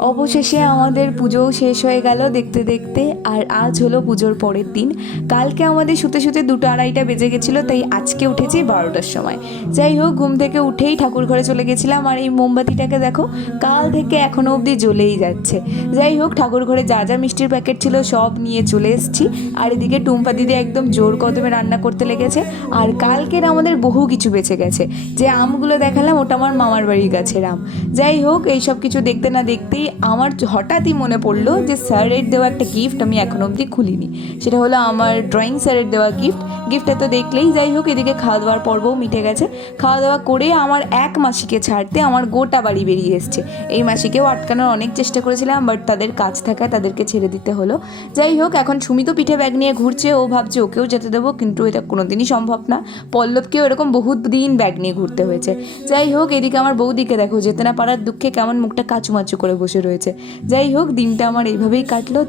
অবশেষে আমাদের পুজোও শেষ হয়ে গেল দেখতে দেখতে। আর আজ হলো পুজোর পরের দিন। কালকে আমাদের শুতে শুতে 2টা-2:30 বেজে গেছিলো, তাই আজকে উঠেছি 12টার সময়। যাই হোক, ঘুম থেকে উঠেই ঠাকুর ঘরে চলে গেছিলাম। আর এই মোমবাতিটাকে দেখো, কাল থেকে এখনও অবধি জ্বলেই যাচ্ছে। যাই হোক, ঠাকুর ঘরে যা যা মিষ্টির প্যাকেট ছিল সব নিয়ে চলে এসেছি। আর এদিকে টুম্পা দিদি একদম জোর কদমে রান্না করতে লেগেছে। আর কালকের আমাদের বহু কিছু বেঁচে গেছে। যে আমগুলো দেখালাম ওটা আমার মামার বাড়ির গাছের আম। যাই হোক, এই সব কিছু দেখতে না দেখতেই আমার হঠাৎই মনে পড়লো যে স্যারের দেওয়া একটা গিফট আমি এখনও অবধি খুলিনি। সেটা হলো আমার ড্রয়িং স্যারের দেওয়া গিফটটা তো দেখলেই। যাই হোক, এদিকে খাওয়া দাওয়ার পর্বও মিটে গেছে। খাওয়া দাওয়া করে আমার এক মাসিকে ছাড়তে আমার গোটা বাড়ি বেরিয়ে এসছে। এই মাসিকেও আটকানোর অনেক চেষ্টা করেছিলাম, বাট তাদের কাজ থাকায় তাদেরকে ছেড়ে দিতে হলো। যাই হোক, এখন সুমি তো পিঠে ব্যাগ নিয়ে ঘুরছে। ও ভাবছে ওকেও যেতে দেবো, কিন্তু এটা কোনোদিনই সম্ভব না। পল্লবকেও এরকম বহুত দিন ব্যাগ নিয়ে ঘুরতে হয়েছে। যাই হোক, এদিকে আমার বৌদিকে দেখো, যেতে না পারার দুঃখে কেমন মুখটা কাচুমাচু করে বসে রয়েছে। যাই হোক, দিনটা আমার এইভাবেই কাটলো।